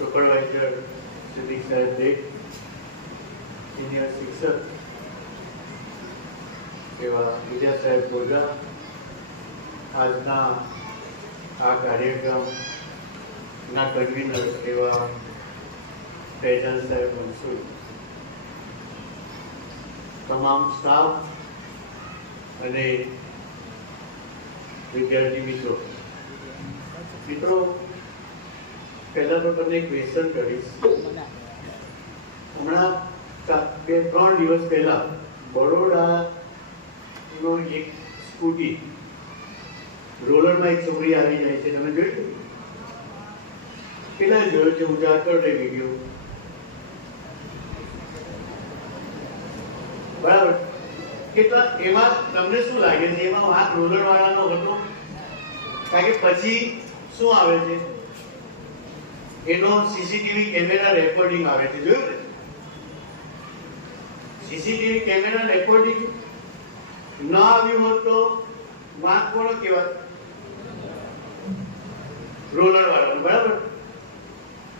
Supervisor Siddiq સાહેબ દેખ, senior શિક્ષક એવા વિજય સાહેબ ગોગા, આજના આ કાર્યક્રમના કન્વીનર એવા ફૈઝાન સાહેબ મંસૂર, તમામ સ્ટાફ અને વિદ્યાર્થી મિત્રો, પહેલા તો તમને ક્વેશ્ચન કરીશ. હમણાં 2-3 દિવસ પહેલા બરોડાનો એક સ્કૂટી રોલરમાં એક છોકરી આવી જાય છે, તમે જોયું? કેટલા જોયો છે? ઉજાગર રે વિડીયો, બરાબર? કેટલા એમાં તમને શું લાગે છે એમાં વાંક રોલર વાળાનો હતો? કારણ કે પછી શું આવે છે, એનો સીસીટીવી કેમેરા રેકોર્ડિંગ આવે છે, જોયું ને? સીસીટીવી કેમેરા રેકોર્ડિંગ ન આવ્યું હોત તો વાંક કોનો કહેવાય? રોલર વાળાનો, બરાબર?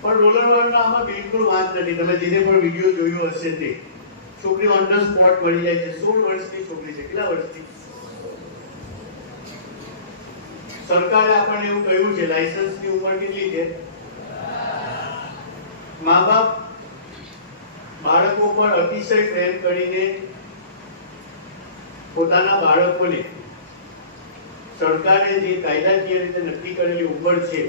પણ રોલર વાળાનો આમાં બિલકુલ વાંક નથી. તમે જેને પણ વિડીયો જોયો હશે તે છોકરી ઓન ધ સ્પોટ મળી જાય છે. 16 વર્ષની છોકરી છે. કેટલા વર્ષની? સરકારે આપણને એવું કહ્યું છે લાયસન્સની ઉંમર કેટલી છે? મા બાપ બાળકો પર અતિશય પ્રેમ કરીને પોતાના બાળકોને સરકારે જે કાયદાકીય રીતે નક્કી કરેલી ઉંમર છે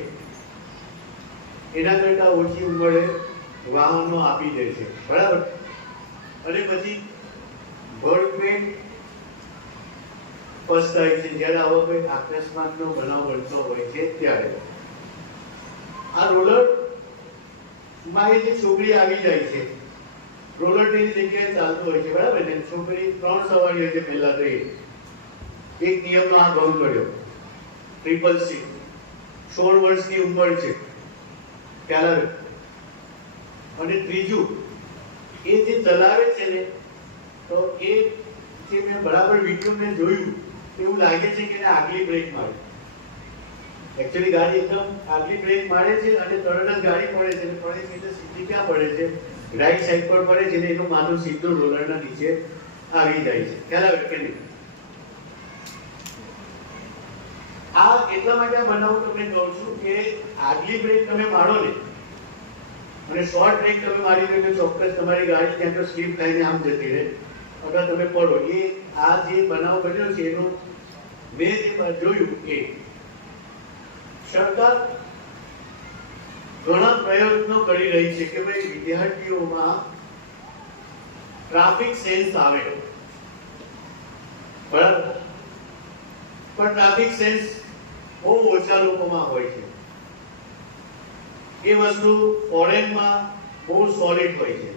એના કરતા ઓછી ઉંમરે વાહનો આપી દે છે, બરાબર? અને પછી ભરપેટ પસ્તાય છે જ્યારે આવો કોઈ અકસ્માતનો બનાવ બનતો હોય છે ત્યારે. આ રોલર માં જે છોકરી આવી જાય છે, રોલર ની જગ્યાએ ચાલતું હોય છે, બરાબર ને? છોકરી 3 સવારી હોય છે. પહેલા તો એક નિયમનો આ ભંગ કર્યો, 666, 16 વર્ષની ઉંમર છે, ખ્યાલ આવે? અને ત્રીજું, એ જે ચલાવે છે ને, તો એ જે મેં બરાબર વિડીયો મેં જોયું એવું લાગે છે કે આગલી બ્રેક મારે. એકચ્યુઅલી ગાડી એકદમ આગલી બ્રેક મારે છે અને તરત જ ગાડી પડે છે. પડે છે એટલે સીધી ક્યાં પડે છે? રાઈટ સાઈડ પર પડે છે. એનું માથું સીધું રોલરના નીચે આવી જાય છે. ખ્યાલ આવે કે નહીં? આ એટલા માટે બનાવું તમને કહું છું કે આગલી બ્રેક તમે મારો ને અને શોર્ટ બ્રેક તમે મારી દો તો ચોક્કસ તમારી ગાડી ત્યાં તો સ્લીપ થઈને આમ જતી રહે અથવા તમે પડો. એ આ જે બનાવ બન્યો છે એનું મેં જે જોયું એ સરકાર ઘણા પ્રયત્નો કરી રહી છે કે ભાઈ વિદ્યાર્થીઓમાં ટ્રાફિક સેન્સ આવે, બરાબર? પણ ટ્રાફિક સેન્સ બહુ ઓછા લોકોમાં હોય છે. એ વસ્તુ ફોરેનમાં બહુ સોલિડ હોય છે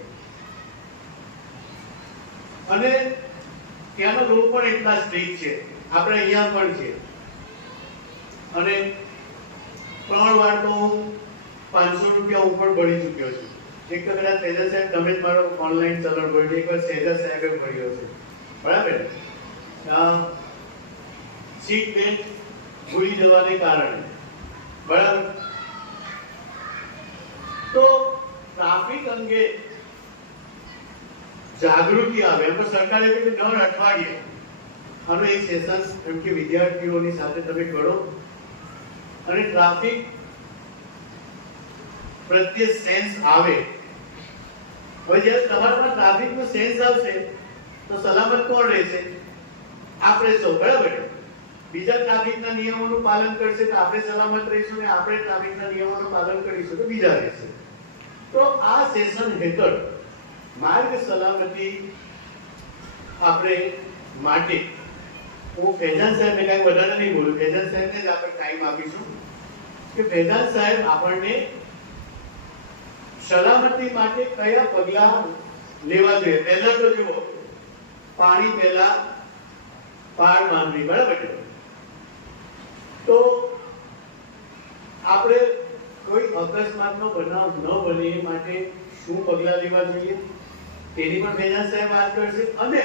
અને ત્યાંના લોકો પણ એટલા સ્ટ્રિક્ટ છે, આપણે અહીંયા પણ છે. અને 3 વાર તો 500 રૂપિયા ઉપર ભરી ચૂક્યો છું. એક તો કદાચ તેજસ સાહેબ તમે જ મારો ઓનલાઈન ચલણ ભર્યો, એક વાર તેજસ સાહેબે ભર્યો છે, બરાબર? સીટ બેલ્ટ ભૂલી જવાને કારણે, બરાબર? તો ટ્રાફિક અંગે જાગૃતિ આવે. એમ સરકારે દર અઠવાડિયે આનો એક સેશન એમ કે વિદ્યાર્થીઓની સાથે તમે કરો અને ટ્રાફિક પ્રત્યે સેન્સ આવે. હવે જ્યારે તમારામાં ટ્રાફિકનો સેન્સ આવશે તો સલામત કોણ રહેશે? આપણે સૌ, બરાબર? બીજા ટ્રાફિકના નિયમોનું પાલન કરશે તો આપણે સલામત રહીશું ને આપણે ટ્રાફિકના નિયમોનું પાલન કરીશું તો બીજા રહેશે. તો આ સેશન હેઠળ માર્ગ સલામતી આપણે માટે હું ફૈઝાન સાહેબને કાંઈ વધારે નહીં બોલું, ફૈઝાન સાહેબને જ આપણે ટાઈમ આપીશું કે ફૈઝાન સાહેબ આપણને સલામતી માટે કયા પગલાં લેવા જોઈએ. પહેલા તો જુઓ, પાણી પહેલા પાળ બાંધવી, બરાબર છે? તો આપણે કોઈ અકસ્માતનો બનાવ ન બને એ માટે શું પગલાં લેવા જોઈએ તેની પણ ફૈઝાન સાહેબ વાત કરશે. અને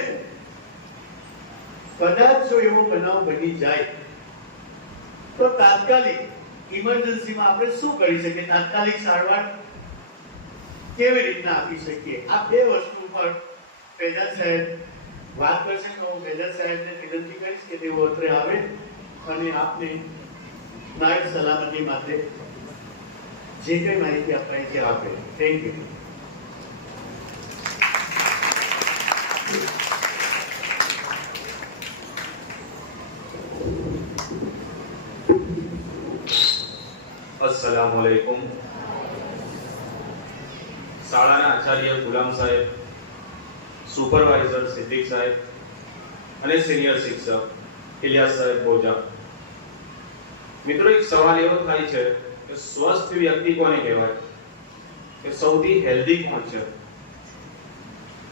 કદાચ જો એવો બનાવ બની જાય તો તાત્કાલિક ઇમરજન્સીમાં આપણે શું કરી શકીએ? તાત્કાલિક સારવાર કેવી રીતના આપી શકીએ, આ બે વસ્તુ પર પેજર સાહેબ વાત કરશે. તો હું પેજર સાહેબને વિનંતી કરીશ કે તેઓ અત્રે આવે અને આપને નાયબ સલામતી માટે જે કંઈ માહિતી આપવાની છે આપે. Thank you. अस्सलाम वालेकुम. શાળાના આચાર્ય ગુલામ સાહેબ, સુપરવાઇઝર સિદ્દીક સાહેબ અને સિનિયર શિક્ષક ઇલિયાસ સાહેબ બોજા. મિત્રો, એક સવાલ એવો થાય છે કે સ્વસ્થ વ્યક્તિ કોને કહેવાય, કે સૌથી હેલ્ધી કોણ છે?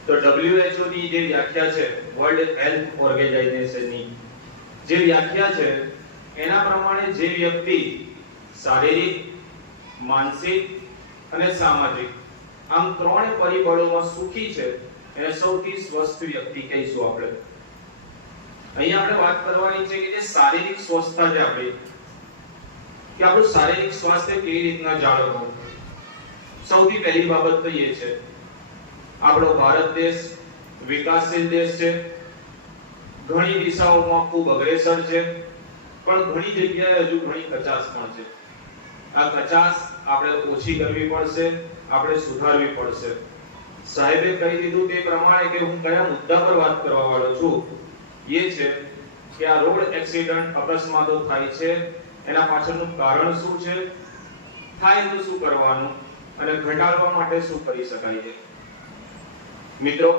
તો WHO ની જે વ્યાખ્યા છે, વર્લ્ડ હેલ્થ ઓર્ગેનાઇઝેશનની જે વ્યાખ્યા છે એના પ્રમાણે જે વ્યક્તિ શારીરિક, માનસિક અને સામાજિક આમ ત્રણ પરિબળોમાં સુખી છે એને સૌથી સ્વસ્થ વ્યક્તિ કહીશું આપણે. અહીંયા આપણે વાત કરવાની છે કે જે શારીરિક સ્વસ્થતા છે આપણી, કે આપણું શારીરિક સ્વાસ્થ્ય કેવી રીતના જાળવવું. સૌથી પહેલી બાબત તો એ છે, આપણો ભારત દેશ વિકાસશીલ દેશ છે, ઘણી દિશાઓમાં ખૂબ અગ્રેસર છે, પણ ઘણી જગ્યાએ હજુ ઘણી કચાશ પણ છે. આ કચાશ આપણે ઓછી કરવી પડશે, આપણે સુધારવી પડશે. સાહેબે કહી દીધું તે પ્રમાણે કે હું કયા મુદ્દા પર વાત કરવા વાળો છું, એ છે કે આ રોડ એક્સિડન્ટ અકસ્માતો થાય છે એના પાછળનું કારણ શું છે, થાય તો શું કરવાનું અને ઘટાડવા માટે શું કરી શકાય છે. મિત્રો,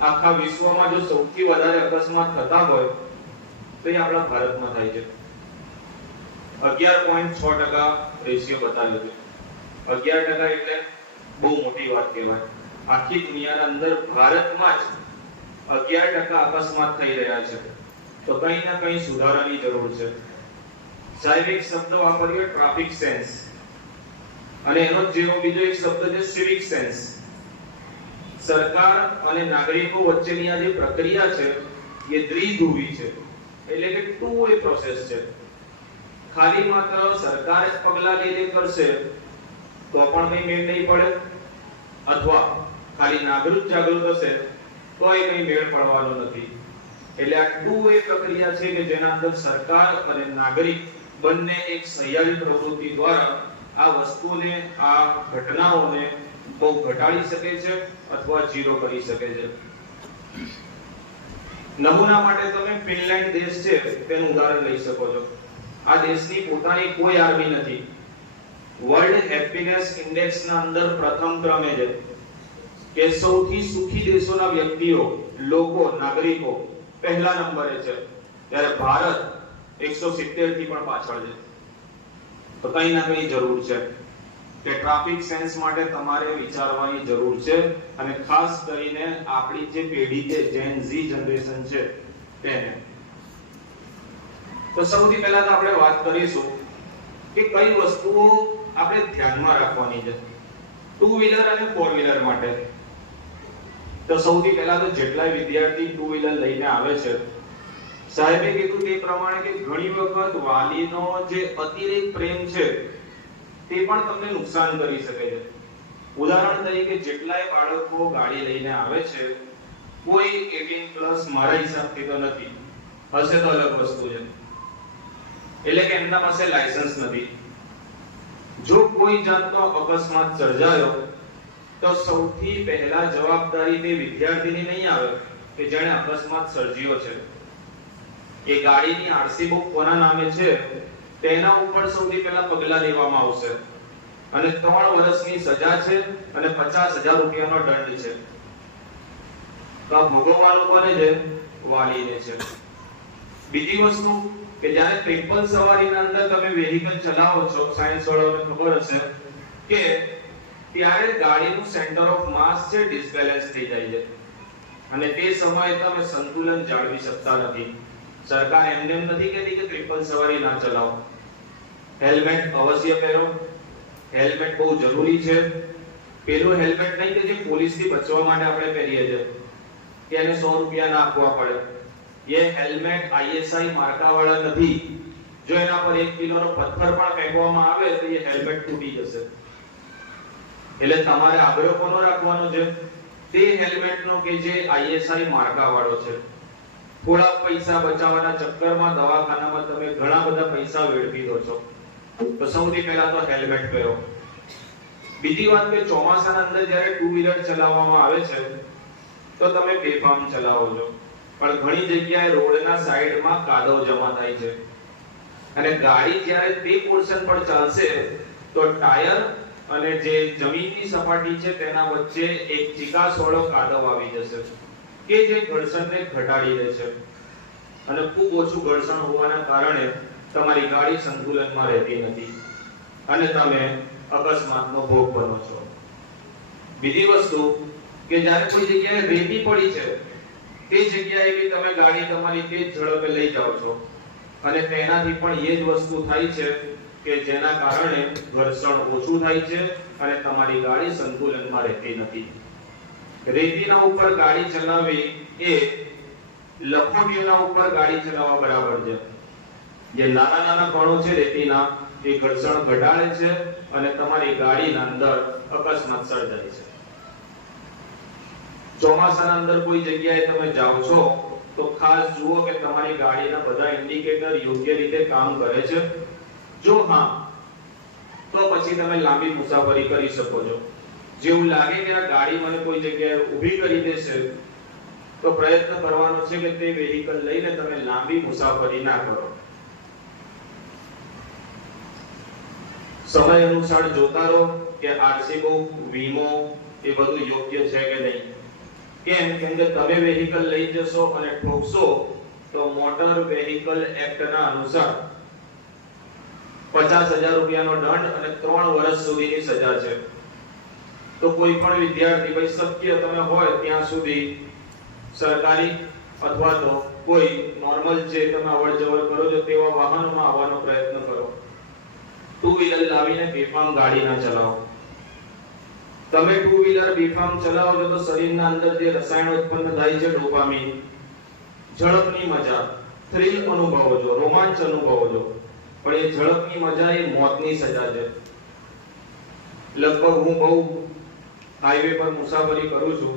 આખા વિશ્વમાં જો સૌથી વધારે અકસ્માત થતા હોય તો એ આપણા ભારતમાં થાય છે. 11.6% રેશિયો બતાવ્યો છે. 11% એટલે બહુ મોટી વાત કહેવાય. આખી દુનિયાના અંદર ભારતમાં જ 11% અકસ્માત થઈ રહ્યા છે. તો કંઈ ના કંઈ સુધારાની જરૂર છે. સાહેબ એક શબ્દ વાપર્યો, ટ્રાફિક સેન્સ, અને એનો જેવો બીજો એક શબ્દ છે સિવિક સેન્સ. સરકાર અને નાગરિકો વચ્ચેની આ જે પ્રક્રિયા છે એ દ્વિધ્રુવી છે, એટલે કે ટુ વે પ્રોસેસ છે. ખાલી માત્ર સરકાર જ પગલા લઈને કરશે તો પણ કંઈ મેળ નહીં પડે, અથવા ખાલી નાગરિક જાગૃત હશે તોય કંઈ મેળ પડવાનો નથી. એટલે આ ટુ વે પ્રક્રિયા છે કે જેના અંદર સરકાર અને નાગરિક બંને એક સહિયારી પ્રવૃત્તિ દ્વારા આ વસ્તુને, આ ઘટનાઓને બહુ ઘટાડી શકે છે અથવા ઝીરો કરી શકે છે. નમૂના માટે તમે ફિનલેન્ડ દેશ છે તેનું ઉદાહરણ લઈ શકો છો. આ દેશની પોતાની કોઈ આર્મી નથી. વર્લ્ડ હેપીનેસ ઇન્ડેક્સના અંદર પ્રથમ ક્રમે છે કે સૌથી સુખી દેશોના વ્યક્તિઓ, લોકો, નાગરિકો પહેલા નંબરે છે, ત્યારે ભારત 170 થી પણ પાછળ છે. તો કંઈ ના કંઈ જરૂર છે કે ટ્રાફિક સેન્સ માટે તમારે વિચારવાની જરૂર છે, અને ખાસ કરીને આપણી જે પેઢી છે, જેન ઝી જનરેશન છે તેને. તો સૌથી પહેલા તો આપણે વાત કરીશું કે કઈ વસ્તુઓ આપણે ધ્યાનમાં રાખવાની છે ટુ વ્હીલર અને ફોર વ્હીલર માટે. તો સૌથી પહેલા તો જેટલાય વિદ્યાર્થી ટુ વ્હીલર લઈને આવે છે, સાહેબે કીધું તે પ્રમાણે કે ઘણી વખત વાલીનો જે અતિરેક પ્રેમ છે તે પણ તમને નુકસાન કરી શકે છે. ઉદાહરણ તરીકે જેટલાય બાળકો ગાડી લઈને આવે છે, કોઈ 18+ મારા હિસાબથી તો નથી, હશે તો અલગ વસ્તુ છે, એટલે કે એમના પાસે લાયસન્સ નથી. જો કોઈ જાતનો અકસ્માત સર્જાયો તો સૌથી પહેલા જવાબદારી તે વિદ્યાર્થીની નહીં આવે કે જેણે અકસ્માત સર્જ્યો છે. એ ગાડીની આરસી બુક કોના નામે છે તેના ઉપર સૌથી પહેલા પગલાં લેવામાં આવશે, અને 3 વર્ષની સજા છે અને 50,000 રૂપિયાનો દંડ છે. તો આ ભોગવવાનું કોને છે? વાલીને છે. બીજી વસ્તુ કે જ્યારે ટ્રિપલ સવારીના અંદર તમે વેહિકલ ચલાવો છો, સાયન્સ વાળાઓને ખબર હશે કે ત્યારે ગાડીનું સેન્ટર ઓફ માસ છે ડિસબેલેન્સ થઈ જાય છે, અને તે સમયે તમે સંતુલન જાળવી શકતા નથી. સરકાર એમને એમ નથી કહેતી કે ટ્રિપલ સવારી ના ચલાવો. હેલ્મેટ અવશ્ય પહેરો, હેલ્મેટ બહુ જરૂરી છે. પેલું હેલ્મેટ નહીં કે જે પોલીસથી બચવા માટે આપણે પહેરીએ છીએ કે એને 100 રૂપિયા નાખવા પડે. ये हेलमेट ISI मार्का वाला નથી. જો એના પર 1 કિલોનો પથ્થર પણ ફેંકવામાં આવે તો એ હેલ્મેટ તૂટી જશે. એટલે તમારે આગ્રહ કોનો રાખવાનો છે? તે હેલ્મેટનો કે જે ISI માર્કા વાળો છે. થોડા પૈસા બચાવવાના ચક્કરમાં દવાખાનામાં તમે ઘણા બધા પૈસા વેડફી દો છો. તો સૌથી પહેલા તો હેલ્મેટ પહેરો. બીજી વાત કે ચોમાસાના અંદર જ્યારે ટુ વ્હીલર ચલાવવામાં આવે છે તો તમે બેફામ ચલાવો છો, પણ ઘણી જગ્યાએ રોડના સાઈડમાં કાદવ જમા થાય છે અને ગાડી જ્યારે તે પોર્શન પર ચાલશે તો ટાયર અને જે જમીનની સપાટી છે તેના વચ્ચે એક ચીકાશવાળો કાદવ આવી જશે કે જે ઘર્ષણને ઘટાડી દે છે અને ખૂબ ઓછું ઘર્ષણ હોવાના કારણે તમારી ગાડી સંતુલનમાં રહેતી નથી અને તમે અકસ્માતનો ભોગ બનો છો. બીજી વસ્તુ કે જ્યારે કોઈ જગ્યાએ રેતી પડી છે તે જગ્યાએ બી તમે ગાડી તમારી તેજ ઝડપે લઈ જાઓ છો અને તેનાથી પણ એ જ વસ્તુ થાય છે કે જેના કારણે ઘર્ષણ ઓછું થાય છે અને તમારી ગાડી સંતુલનમાં રહેતી નથી. રેતીના ઉપર ગાડી ચલાવવી એ લખોટીના ઉપર ગાડી ચલાવવા બરાબર છે. જે નાના નાના કણો છે રેતીના એ ઘર્ષણ ઘટાડે છે અને તમારી ગાડીના અંદર અકસ્માત સર્જાય છે. ચોમાસાના અંદર કોઈ જગ્યાએ તમે જાઓ છો તો ખાસ જુઓ કે તમારી ગાડીના બધા ઇન્ડિકેટર યોગ્ય રીતે કામ કરે છે. જો હા તો પછી તમે લાંબી મુસાફરી કરી શકો છો. જેવું લાગે કે આ ગાડી મને કોઈ જગ્યાએ ઊભી કરી દેશે તો પ્રયત્ન કરવાનો છે કે તે વેહિકલ લઈને તમે લાંબી મુસાફરી ના કરો. સમય અનુસાર જોતા રહો કે આરસી બુક, વીમો એ બધું યોગ્ય છે કે નહીં. કેમ કે તમે વેહિકલ લઈ જશો અને ઠોકશો તો મોટર વેહિકલ એક્ટના અનુસાર 50,000 રૂપિયાનો દંડ અને 3 વર્ષ સુધીની સજા છે. તો કોઈ પણ વિદ્યાર્થી ભાઈ શક્ય તમે હોય ત્યાં સુધી સરકારી અથવા તો કોઈ નોર્મલ જે તમે અવરજવર કરો છો તેવા વાહનોમાં આવવાનો પ્રયત્ન કરો. ટુ વ્હીલર લાવીને બેફામ ગાડી ના ચલાવો. તમે ટુ વ્હીલર બેફામ ચલાવો છો તો શરીરના અંદર જે રસાયણ ઉત્પન્ન થાય છે ડોપામીન, ઝડપની મજા, થ્રિલ અનુભવો છો, રોમાંચ અનુભવો છો, પણ એ ઝડપની મજા એ મોતની સજા છે. લગભગ હું બહુ હાઈવે પર મુસાફરી કરું છું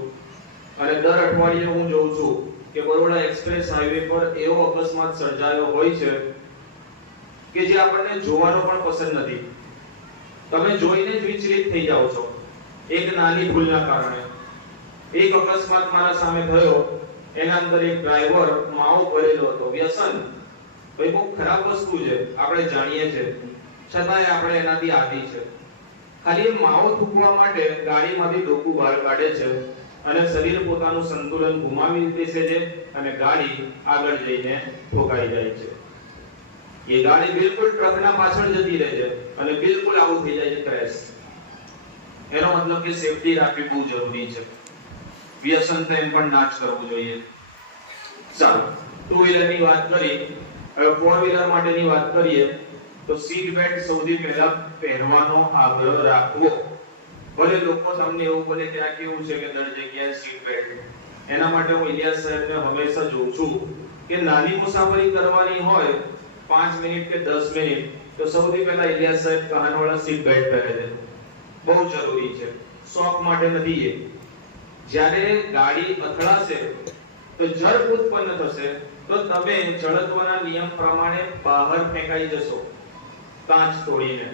અને દર અઠવાડિયે હું જોઉં છું કે બરોડા એક્સપ્રેસ હાઈવે પર એવો અકસ્માત સર્જાયો હોય છે કે જે આપણને જોવાનો પણ પસંદ નથી. તમે જોઈને જ વિચલિત થઈ જાઓ છો એક નાની ભૂલના કારણે. એક અકસ્માત મારા સામે થયો, એના અંદર એક ડ્રાઈવર માવો ભરેલો હતો. વ્યસન એ બહુ ખરાબ વસ્તુ છે, આપણે જાણીએ છીએ, છતાંય આપણે એનાથી આદી છે. ખાલી એ માવો થૂકવા માટે ગાડીમાંથી ડોકું બહાર કાઢે છે અને શરીર પોતાનું સંતુલન ગુમાવી દે છે અને ગાડી આગળ જઈને ઠોકાઈ જાય છે. એ ગાડી બિલકુલ ટ્રકના પાછળ જતી રહે છે અને બિલકુલ આવું થઈ જાય છે, ક્રેશ. એનો મતલબ કે સેફટી રાખવી બહુ જરૂરી છે. વ્યસન તો એમ પણ ના જ કરવું જોઈએ. ચાલો, ટુ વ્હીલરની વાત કરી, હવે ફોર વ્હીલર માટેની વાત કરીએ તો સીટ બેલ્ટ સૌથી પહેલા પહેરવાનો આગ્રહ રાખવો. ભલે લોકો તમને એવું બોલે કે આ કેવું છે કે દર જગ્યાએ સીટ બેલ્ટ. એના માટે હું ઇલિયાસ સાહેબને હંમેશા જોઉં છું કે નાની મુસાફરી કરવાની હોય 5 મિનિટ કે 10 મિનિટ તો સૌથી પહેલા ઇલિયાસ સાહેબ કાનવાળા સીટ બેલ્ટ પહેરે છે. બહુ જરૂરી છે, શોખ માટે નથી. એ જ્યારે ગાડી અથડાશે તો ઝડપ ઉત્પન્ન થશે તો તમે જડત્વના નિયમ પ્રમાણે બહાર ફેંકાઈ જશો કાચ તોડીને.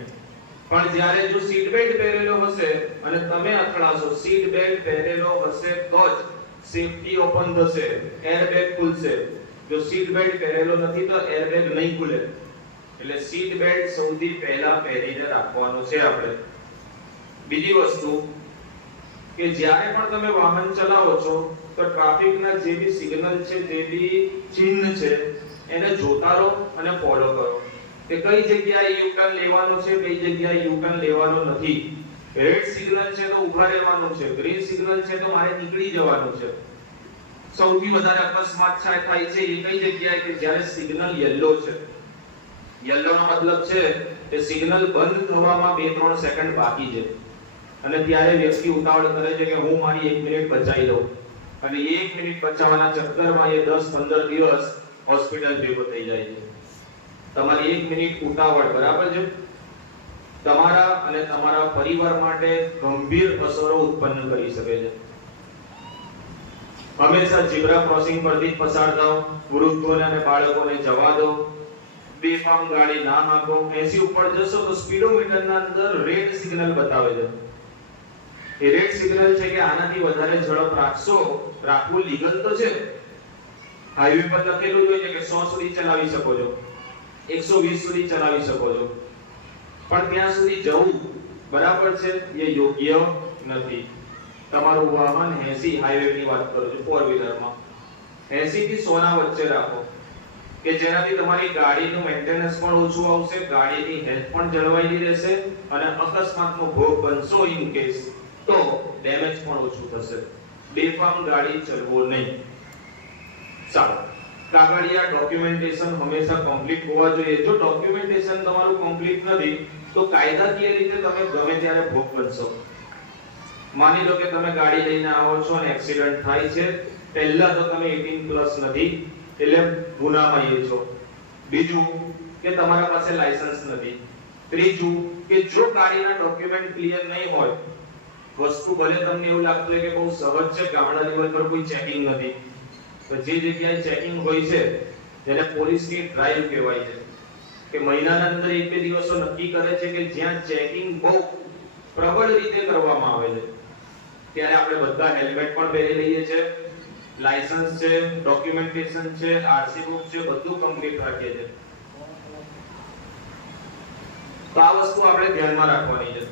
પણ જ્યારે જો સીટ બેલ્ટ પહેરેલો હશે અને તમે અથડાશો, સીટ બેલ્ટ પહેરેલો હશે તો જ સેફટી ઓપન થશે, એરબેગ ખુલશે. જો સીટ બેલ્ટ પહેરેલો નથી તો એરબેગ નહીં ખુલે. એટલે સીટ બેલ્ટ સૌથી પહેલા પહેરીને રાખવાનો છે આપણે. બીજી વસ્તુ કે જ્યારે પણ તમે વાહન ચલાવો છો તો ટ્રાફિકના જે બી સિગ્નલ છે, જે બી ચિહ્ન છે એને જોતા રહો અને ફોલો કરો કે કઈ જગ્યાએ યુ ટર્ન લેવાનો છે, કઈ જગ્યાએ યુ ટર્ન લેવાનો નથી. રેડ સિગ્નલ છે તો ઊભા રહેવાનું છે, ગ્રીન સિગ્નલ છે તો મારે નીકળી જવાનું છે. સૌથી વધારે અકસ્માત થાય છે એ કઈ જગ્યાએ કે જ્યારે સિગ્નલ યલો છે. યલો નો મતલબ છે કે સિગ્નલ બંધ થવામાં 2-3 સેકન્ડ બાકી છે અને ત્યારે વ્યક્તિ ઉતાવળ કરે છે કે હું મારી 1 મિનિટ બચાવી લઉં અને 1 મિનિટ બચાવવાના ચક્કરમાં એ 10-15 દિવસ હોસ્પિટલ ભેગો થઈ જાય છે. તમારી 1 મિનિટ ઉતાવળ બરાબર છે. તમારા અને તમારા પરિવાર માટે ગંભીર અસરો ઉત્પન્ન કરી શકે છે. હંમેશા ઝીબ્રા ક્રોસિંગ પરથી પસાર થાઓ, વૃદ્ધોને અને બાળકોને જવા દો, બેફામ ગાડી ના હાંકો. 80 ઉપર જશો તો સ્પીડોમીટરના અંદર રેડ સિગ્નલ બતાવે છે. એ રેડ સિગ્નલ છે કે આનાથી વધારે ઝડપ રાખવું લીગલ તો છે. હાઈવે પર લખેલું હોય છે કે 100 સુધી ચલાવી શકો છો, 120 સુધી ચલાવી શકો છો, પણ ત્યાં સુધી જવું બરાબર છે એ યોગ્ય નથી. તમારું વાહન 80 હાઈવે ની વાત કરું છું, 4 વ્હીલરમાં 80 થી 100 ના વચ્ચે રાખો કે જેનાથી તમારી ગાડીનું મેન્ટેનન્સ પણ ઓછું આવશે, ગાડીની હેલ્થ પણ જળવાઈ રહેશે અને અકસ્માતનો ભોગ બનશો ઇન કેસ તો ડેમેજ પણ ઓછું થશે. બેફામ ગાડી ચલાવો નહીં. સારું, કાગળિયા ડોક્યુમેન્ટેશન હંમેશા કમ્પ્લીટ હોવા જોઈએ. જો ડોક્યુમેન્ટેશન તમારું કમ્પ્લીટ નથી તો કાયદાકીય રીતે તમે ગમે ત્યારે ભોગ બનશો. માની લો કે તમે ગાડી લઈને આવો છો અને એક્સિડન્ટ થાય છે, પહેલા તો તમે 18 પ્લસ નથી એટલે ગુનામાં છો. બીજું કે તમારા પાસે લાયસન્સ નથી. ત્રીજું કે જો ગાડીના ડોક્યુમેન્ટ ક્લિયર નહીં હોય, વસ્તુ ભલે તમને એવું લાગતું હોય કે બહુ સહજ છે, ગામડા લેવલ પર કોઈ ચેકિંગ નથી, તો જે જગ્યાએ ચેકિંગ હોય છે જેને પોલીસની ડ્રાઈવ કહેવાય છે કે મહિનાના અંદર 1-2 દિવસો નક્કી કરે છે કે જ્યાં ચેકિંગ બહુ પ્રબળ રીતે કરવામાં આવે છે, ત્યારે આપણે બધા હેલ્મેટ પણ પહેરી લઈએ છીએ, લાયસન્સ છે, ડોક્યુમેન્ટેશન છે, આરસી બુક છે, બધું કમ્પ્લીટ રાખીએ છીએ. તો આ વસ્તુ આપણે ધ્યાનમાં રાખવાની છે.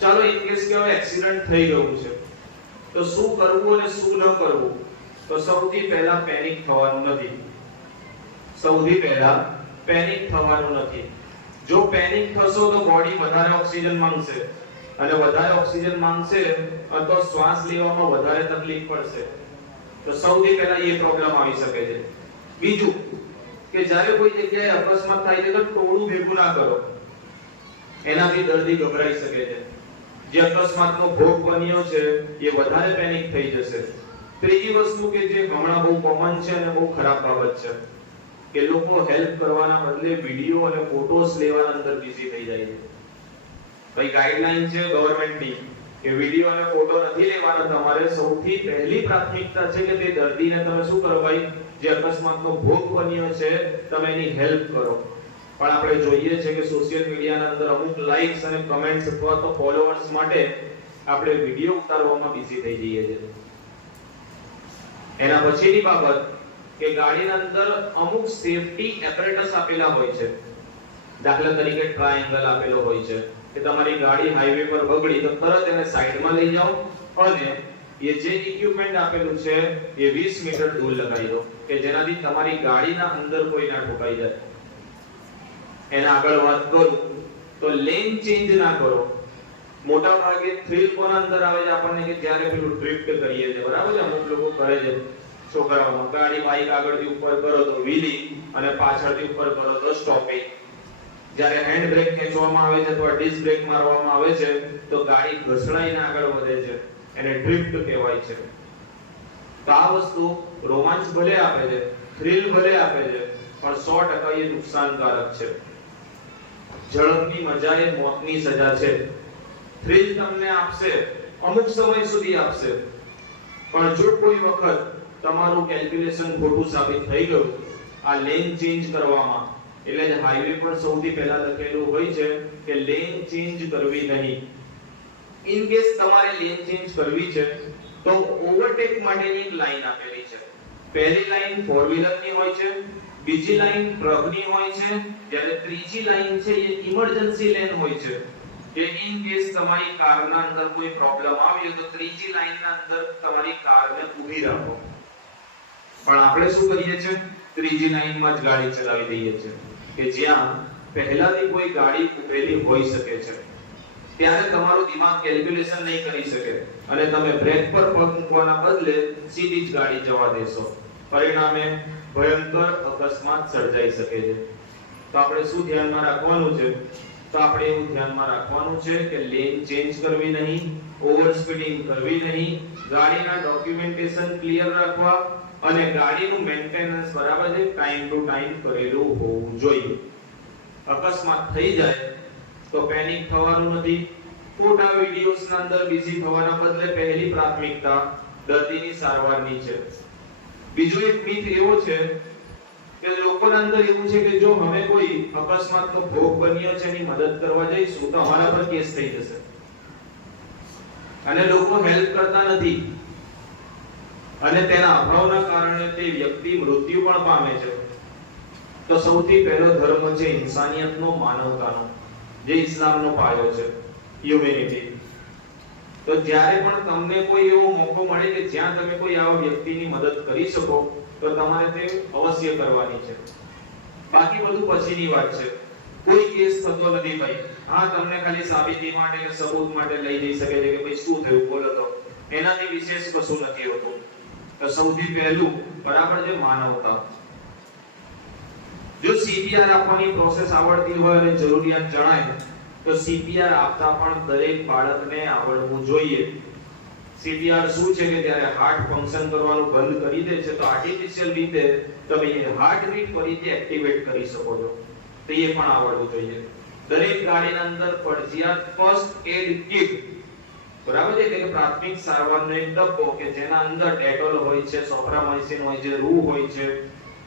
ચાલો ઇન કેસ કે હવે એક્સિડન્ટ થઈ ગયું છે તો શું કરવું અને શું ન કરવું? તો સૌથી પહેલા પેનિક થવાનું નથી. જો પેનિક થશો તો બોડી વધારે ઓક્સિજન માંગશે અને વધારે ઓક્સિજન માંગશે તો શ્વાસ લેવામાં વધારે તકલીફ પડશે. તો સૌથી પહેલા એ પ્રોબ્લેમ આવી શકે છે. બીજું કે જ્યારે કોઈ જગ્યાએ અકસ્માત થાય છે તો ટોળું ભેગું ના કરો, એનાથી દર્દી ગભરાઈ શકે છે. જે અકસ્માતનો ભોગ બન્યો છે એ વધારે પેનિક થઈ જશે. ત્રીજી વસ્તુ કે જે હમણાં બહુ કોમન છે અને બહુ ખરાબ બાબત છે કે લોકો હેલ્પ કરવાના બદલે વિડિયો અને ફોટોસ લેવાના અંદર બિઝી થઈ જાય છે. ભાઈ ગાઈડલાઈન છે ગવર્નમેન્ટની કે વિડિયો અને ફોટો નથી લેવાના તમારે. સૌથી પહેલી પ્રાથમિકતા છે કે તે દર્દીને તમે શું કરો ભાઈ, જે અકસ્માતનો ભોગ બન્યો છે તમે એની હેલ્પ કરો. પણ આપણે જોઈએ છે કે સોશિયલ મીડિયાના અંદર અમુક લાઈક્સ અને કમેન્ટ્સ અથવા તો ફોલોઅર્સ માટે આપણે વિડિયો ઉતારવામાં બિઝી થઈ જઈએ છીએ. એના પછીની બાબત કે ગાડીના અંદર અમુક સેફટી એપરેટસ આપેલા હોય છે. દાખલા તરીકે ટ્રાયેંગલ આપેલો હોય છે કે તમારી ગાડી હાઈવે પર બગડી તો તરત એને સાઈડમાં લઈ જાઓ અને એ જે ઇક્વિપમેન્ટ આપેલું છે એ 20 મીટર દૂર લગાવી દો કે જેનાથી તમારી ગાડીના અંદર કોઈ ના ઠોકાઈ જાય. એના આગળ વાત કરું તો લેન ચેન્જ ના કરો. મોટા ભાગે થ્રિલ કોના અંદર આવે છે આપણને કે જ્યારે પેલું ડ્રિફ્ટ કરીએ છીએ, બરાબર છે, અમુક લોકો કરે છે છોકરાઓ, ગાડી બાઈક આગળથી ઉપર કરો તો વ્હીલી અને પાછળથી ઉપર કરો તો સ્ટોપિંગ. જ્યારે હેન્ડ બ્રેક ખેંચવામાં આવે છે અથવા ડિસ્ક બ્રેક મારવામાં આવે છે તો ગાડી ઘસડાઈને આગળ વધે છે, એને ડ્રિફ્ટ કહેવાય છે. તો આ વસ્તુ રોમાંચ ભલે આપે છે, થ્રિલ ભલે આપે છે, પણ 100% એ નુકસાનકારક છે. ઝડપની મજા એ મોતની સજા છે. થ્રિલ તમને આપશે, અમુક સમય સુધી આપશે, પણ જો કોઈ વખત તમારું કેલ્ક્યુલેશન ખોટું સાબિત થઈ ગયું આ લેન ચેન્જ કરવામાં, એટલે જ હાઈવે પર સૌથી પહેલા લખેલું હોય છે કે લેન ચેન્જ કરવી નહીં. ઇન કેસ તમારે લેન ચેન્જ કરવી છે તો ઓવરટેક માટેની એક લાઈન આપેલી છે. પહેલી લાઈન 4 વ્હીલરની હોય છે, બીજી લાઈન ટ્રકની હોય છે, જ્યારે ત્રીજી લાઈન છે એ ઇમરજન્સી લેન હોય છે કે ઇન કેસ તમારી કારના અંદર કોઈ પ્રોબ્લેમ આવ્યો તો ત્રીજી લાઈનના અંદર તમારી કારને ઊભી રાખો. પણ આપણે શું કરીએ છીએ, ત્રીજી લાઈનમાં જ ગાડી ચલાવી દઈએ છીએ કે જ્યાં પહેલાથી કોઈ ગાડી ઊભેલી હોઈ શકે છે. ત્યારે તમારું દિમાગ કેલ્ક્યુલેશન નહીં કરી શકે અને તમે બ્રેક પર પગ મૂકવાના બદલે સીધી જ ગાડી જવા દેશો. પરિણામે ભયંકર અકસ્માત સર્જાઈ શકે છે. તો આપણે શું ધ્યાનમાં રાખવાનું છે? તો આપણે એવું ધ્યાનમાં રાખવાનું છે કે લેન ચેન્જ કરવી નહીં, ઓવર સ્પીડિંગ કરવી નહીં, ગાડીના ડોક્યુમેન્ટેશન ક્લિયર રાખવા અને ગાડીનું મેન્ટેનન્સ બરાબર છે ટાઈમ ટુ ટાઈમ કરેલું હોવું જોઈએ. અકસ્માત થઈ જાય તો પેનિક થવાનું નથી. ખોટા વિડીયોઝના અંદર બિઝી થવાના બદલે પહેલી પ્રાથમિકતા દર્દીની સારવારની છે. બીજો એક મિથ એવો છે કે લોકોના અંદર એવું છે કે જો અમે કોઈ અકસ્માતનો ભોગ બન્યો છે એની મદદ કરવા જઈશું તો અમારા પર કેસ થઈ જશે, અને લોકો હેલ્પ કરતા નથી, અને તેના અભાવના કારણે તે વ્યક્તિ મૃત્યુ પણ પામે છે. તો સૌથી પહેલો ધર્મ છે ઇન્સાનિયતનો, માનવતાનો, જે ઇસ્લામનો પાયો છે, હ્યુમેનિટી. તો જ્યારે પણ તમને કોઈ એવો મોકો મળે કે જ્યાં તમે કોઈ આવા વ્યક્તિની મદદ કરી શકો તો તમારે તે અવશ્ય કરવાની છે. બાકી બધું પછીની વાત છે. કોઈ કેસ થતો નથી ભાઈ. હા, તમને ખાલી સાબિતી માટે કે સબૂત માટે લઈ જઈ શકે છે કે ભાઈ શું થયું બોલો તો, એનાથી વિશેષ કશું નથી હોતું. તો સૌથી પહેલું બરાબર છે માનવતા. જો સીપીઆર આપવાની પ્રોસેસ આવડતી હોય અને જરૂરિયાત જણાય તો સીપીઆર આપતા પણ દરેક બાળકને આવડવું જોઈએ. સીપીઆર શું છે કે જ્યારે હાર્ટ ફંક્શન કરવાનું બંધ કરી દે છે તો આર્ટિફિશિયલ રીતે તમે હાર્ટબીટ ફરીથી એક્ટિવેટ કરી શકો છો, તો એ પણ આવડવું જોઈએ. દરેક ગાડીના અંદર ફરજિયાત ફર્સ્ટ એડ કિટ, બરાબર છે, એટલે કે પ્રાથમિક સારવારનો એક ડબ્બો કે જેના અંદર ડેટોલ હોય છે, સોપ્રામાઇસિન હોય છે, રૂ હોય છે,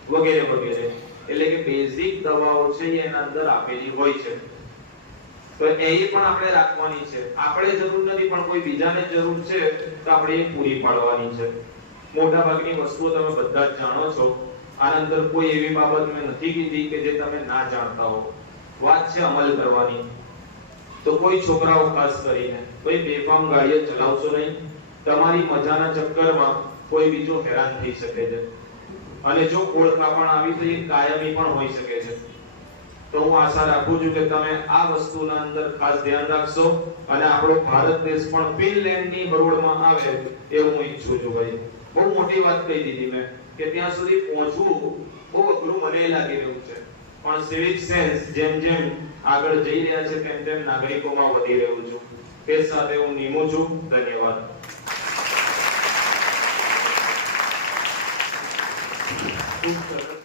વગેરે વગેરે, એટલે કે બેઝિક દવાઓ છે એના અંદર આપેલી હોય છે. તો એ પણ આપણે રાખવાની છે. આપણે જરૂર નથી પણ કોઈ બીજાને જરૂર છે તો આપણે એ પૂરી પાડવાની છે. મોટા ભાગની વસ્તુઓ તમે બધા જ જાણો છો. આના અંદર કોઈ એવી બાબત મેં નથી કીધી કે જે તમે ના જાણતા હો. વાત છે અમલ કરવાની. તો કોઈ છોકરાઓ ખાસ કરીને કોઈ બેફામ ગાડીઓ ચલાવશો નહીં. તમારી મજાના ચક્કરમાં કોઈ બીજો હેરાન થઈ શકે છે, અને જો ઓળખા પણ આવી તો એ કાયમી પણ હોઈ શકે છે. તો હું આશા રાખું છું કે તમે આ વસ્તુના અંદર ખાસ ધ્યાન રાખશો, અને આપણો ભારત દેશ પણ ફિનલેન્ડની હરોળમાં આવે એવું હું ઈચ્છું છું. ભાઈ બહુ મોટી વાત કહી દીધી મેં કે ત્યાં સુધી પહોંચવું બહુ અઘરું મને લાગી રહ્યું છે, પણ સિવિક સેન્સ જેમ જેમ આગળ જઈ રહ્યા છે તેમ તેમ નાગરિકોમાં વધી રહ્યું છું. તે સાથે હું નિમું છું. ધન્યવાદ. ખૂબ સરસ.